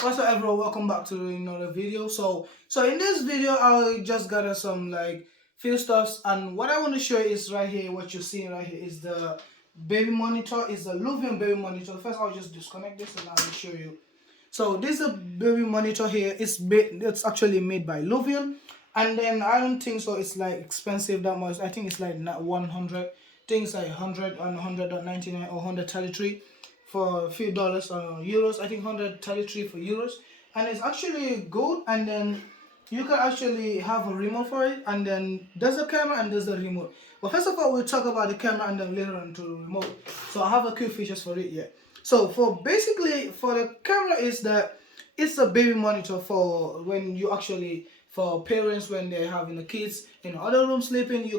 What's up everyone, welcome back to another video. So in this video I just gather some like few stuffs, and what I want to show you is right here. What you're seeing right here is the baby monitor, is the luvion baby monitor. First I'll just disconnect this and I will show you. So this is a baby monitor here. It's actually made by luvion, and then I don't think so it's like expensive that much. I think it's like 100 things, like 100 and 199 or 133 for a few dollars or euros. I think 133 for euros, and it's actually good. And then you can actually have a remote for it, and then there's a camera and there's the remote. But first of all, we'll talk about the camera and then later on to the remote. So I have a few features for it. Yeah. So for basically for the camera is that it's a baby monitor for when you actually, for parents when they're having the kids in the other room sleeping. You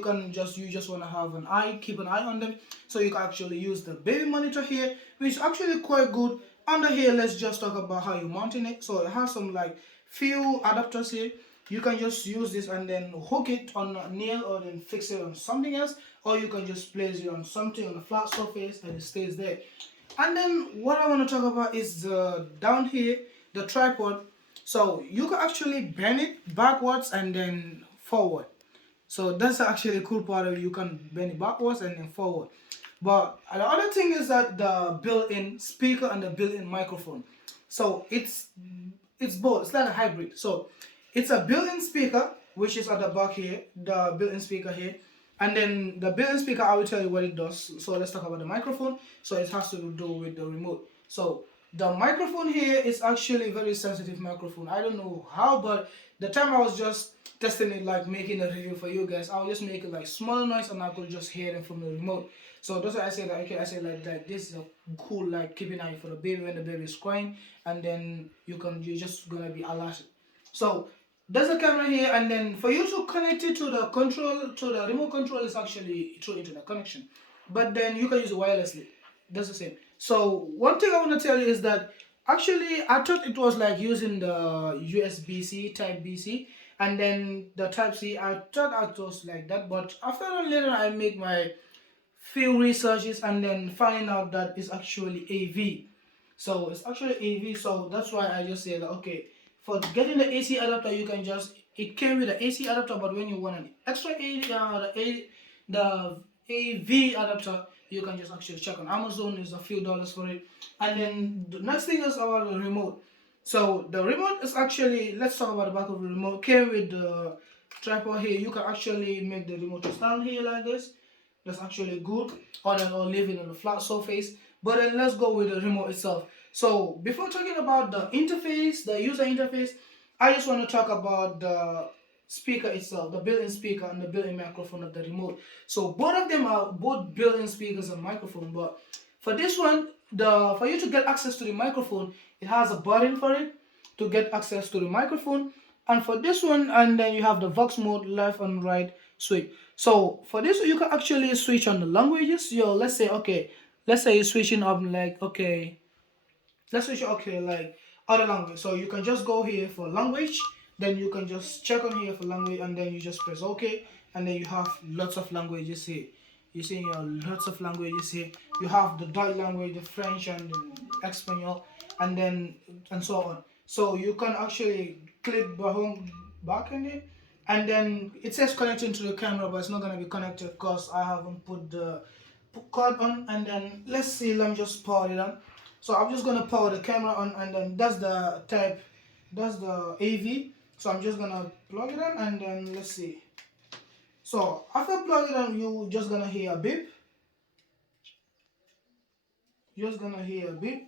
just want to have an eye, keep an eye on them, so you can actually use the baby monitor here, which is actually quite good. Under here, let's just talk about how you mounting it. So it has some like few adapters here. You can just use this and then hook it on a nail or then fix it on something else, or you can just place it on something on a flat surface and it stays there. And then what I want to talk about is the down here, the tripod. So you can actually bend it backwards and then forward. So that's actually a cool part of it. You can bend it backwards and then forward. But the other thing is that the built-in speaker and the built-in microphone. So it's both. It's like a hybrid. So it's a built-in speaker, which is at the back here, the built-in speaker here. And then the built-in speaker, I will tell you what it does. So let's talk about the microphone. So it has to do with the remote. So the microphone here is actually a very sensitive microphone. I don't know how, but the time I was just testing it, like making a review for you guys, I'll just make it like small noise and I could just hear it from the remote. So that's why I say that, okay, I say like this is a cool, like keeping eye for the baby when the baby is crying, and then you're just gonna be alerted. So there's a camera here, and then for you to connect it to the control, to the remote control, is actually through internet connection. But then you can use it wirelessly. That's the same. So one thing I want to tell you is that actually I thought it was like using the USB-C type BC, and then the type C. I thought it was like that, but after that later I make my few researches and then find out that it's actually AV. So it's actually AV, so that's why I just say that, okay, for getting the AC adapter, you can just, it came with the AC adapter, but when you want an extra the AV adapter, you can just actually check on Amazon. There's a few dollars for it. And then the next thing is about the remote. So the remote is actually, let's talk about the back of the remote. Came with the tripod here. You can actually make the remote to stand here like this. That's actually good, or then or leave it on a flat surface. But then let's go with the remote itself. So before talking about the interface, the user interface, I just want to talk about the speaker itself, the built-in speaker and the built-in microphone of the remote. So both of them are both built-in speakers and microphone. But for this one, the for you to get access to the microphone, it has a button for it to get access to the microphone. And for this one, and then you have the Vox mode, left and right switch. So for this, you can actually switch on the languages. Let's say, okay, let's say you're switching up like, okay, let's switch, okay, like other language. So you can just go here for language, then you can just check on here for language, and then you just press okay, and then you have lots of languages here. You see here lots of languages here. You have the Dutch language, the French, and the Espanol, and then and so on. So you can actually click the home back in it, and then it says connecting to the camera, but it's not gonna be connected because I haven't put the cord on. And then let's see, let me just power it on. So I'm just gonna power the camera on, and then that's the type, that's the AV. So I'm just gonna plug it in, and then let's see. So after plugging it on, you just gonna hear a beep. You're just gonna hear a beep.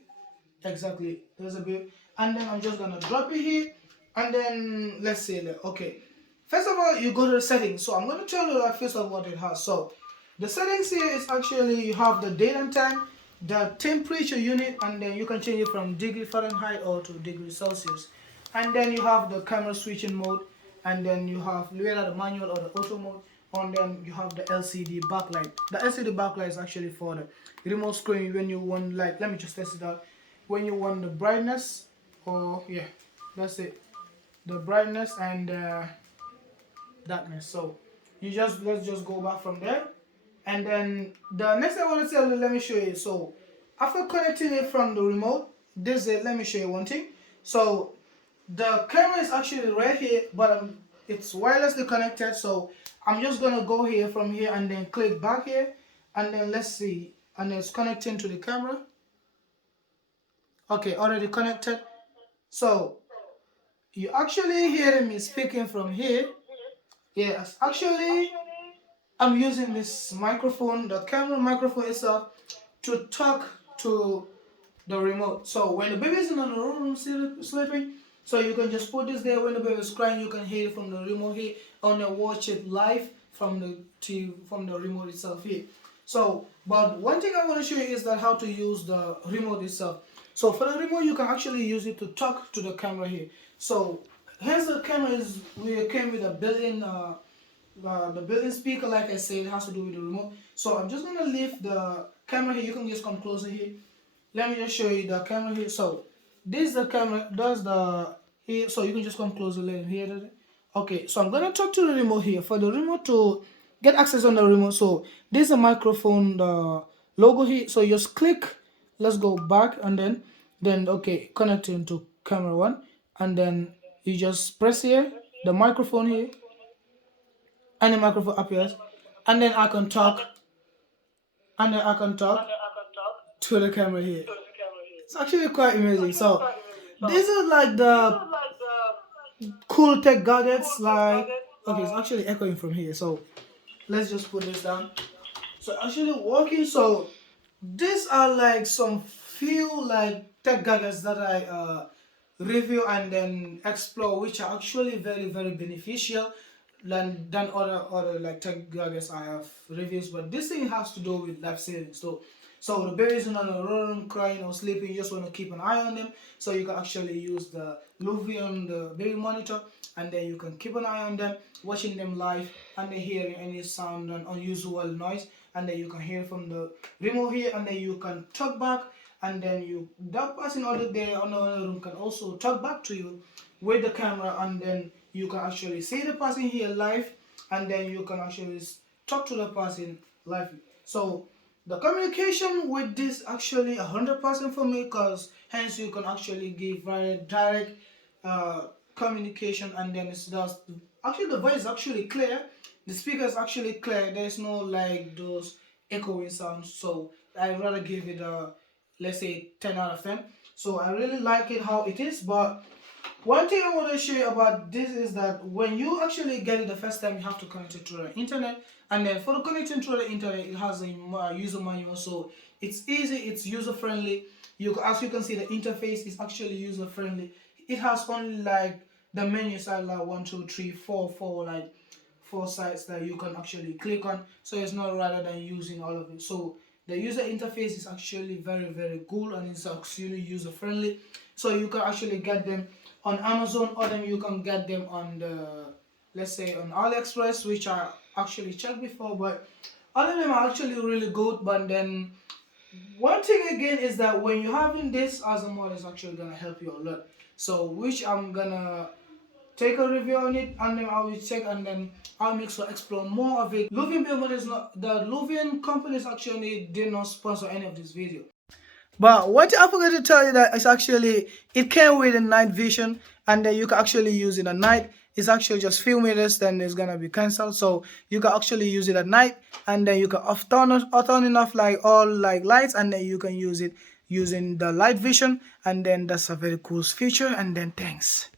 Exactly, there's a beep. And then I'm just gonna drop it here, and then let's say that, okay. First of all, you go to the settings. So I'm gonna tell you like first of what it has. So the settings here is actually, you have the date and time, the temperature unit, and then you can change it from degree Fahrenheit or to degree Celsius. And then you have the camera switching mode, and then you have either the manual or the auto mode, and then you have the LCD backlight. The LCD backlight is actually for the remote screen when you want, like, let me just test it out. When you want the brightness, or yeah, that's it, the brightness and darkness. So let's just go back from there. And then the next thing I want to tell you, let me show you. So after connecting it from the remote, let me show you one thing. So the camera is actually right here, but it's wirelessly connected. So I'm just gonna go here from here and then click back here, and then let's see, and it's connecting to the camera. Okay, already connected. So you actually hearing me speaking from here. Yes, actually I'm using this microphone, the camera microphone itself, to talk to the remote. So when the baby is in the room sleeping, so you can just put this there. When the baby is crying, you can hear it from the remote here, and then watch it live from the TV, from the remote itself here. So, but one thing I want to show you is that how to use the remote itself. So for the remote, you can actually use it to talk to the camera here. So here's the camera. We came with a built-in the built-in speaker. Like I said, it has to do with the remote. So I'm just gonna leave the camera here. You can just come closer here. Let me just show you the camera here. So this is the camera, does the here, so you can just come closer, let him hear it. Okay, so I'm gonna talk to the remote here. For the remote to get access on the remote, so this is a microphone, the logo here. So you just click, let's go back, and then okay, connecting to camera one, and then you just press here the microphone here, and the microphone appears, and then I can talk, and then I can talk to the camera here. It's actually quite amazing. So these are like the cool tech gadgets. Like, okay, it's actually echoing from here. So let's just put this down. So actually working. So these are like some few like tech gadgets that I review and then explore, which are actually very beneficial than other like tech gadgets I have reviews. But this thing has to do with life saving. So the babies in the room crying or sleeping, you just want to keep an eye on them. So you can actually use the luvion, the baby monitor, and then you can keep an eye on them, watching them live, and then hearing any sound and unusual noise, and then you can hear from the remote here, and then you can talk back, and then that person over there on the other room can also talk back to you with the camera, and then you can actually see the person here live, and then you can actually talk to the person live. So the communication with this actually 100% for me, because hence you can actually give very direct uh, communication, and then it's just actually the voice is actually clear, the speaker is actually clear, there's no like those echoing sounds. So I rather give it a, let's say, 10 out of 10. So I really like it how it is. But one thing I want to show you about this is that when you actually get it the first time, you have to connect it to the internet, and then for the connecting to the internet, it has a user manual. So it's easy, it's user friendly. As you can see, the interface is actually user friendly. It has only like the menu side, like 1, 2, 3, 4, like 4 sites that you can actually click on. So it's not rather than using all of it. So the user interface is actually very good, and it's actually user friendly. So you can actually get them on Amazon, or then you can get them on the, let's say, on AliExpress, which I actually checked before. But all of them are actually really good. But then one thing again is that when you're having this as a mod, it's actually gonna help you a lot. So which I'm gonna take a review on it, and then I will check, and then I'll make sure explore more of it. Luvian Buildment is not, the Luvian companies actually did not sponsor any of this video. But what I forgot to tell you that it's actually, it came with a night vision, and then you can actually use it at night. It's actually just few minutes, then it's gonna be cancelled. So you can actually use it at night, and then you can turn off like all like lights, and then you can use it using the light vision, and then that's a very cool feature. And then thanks.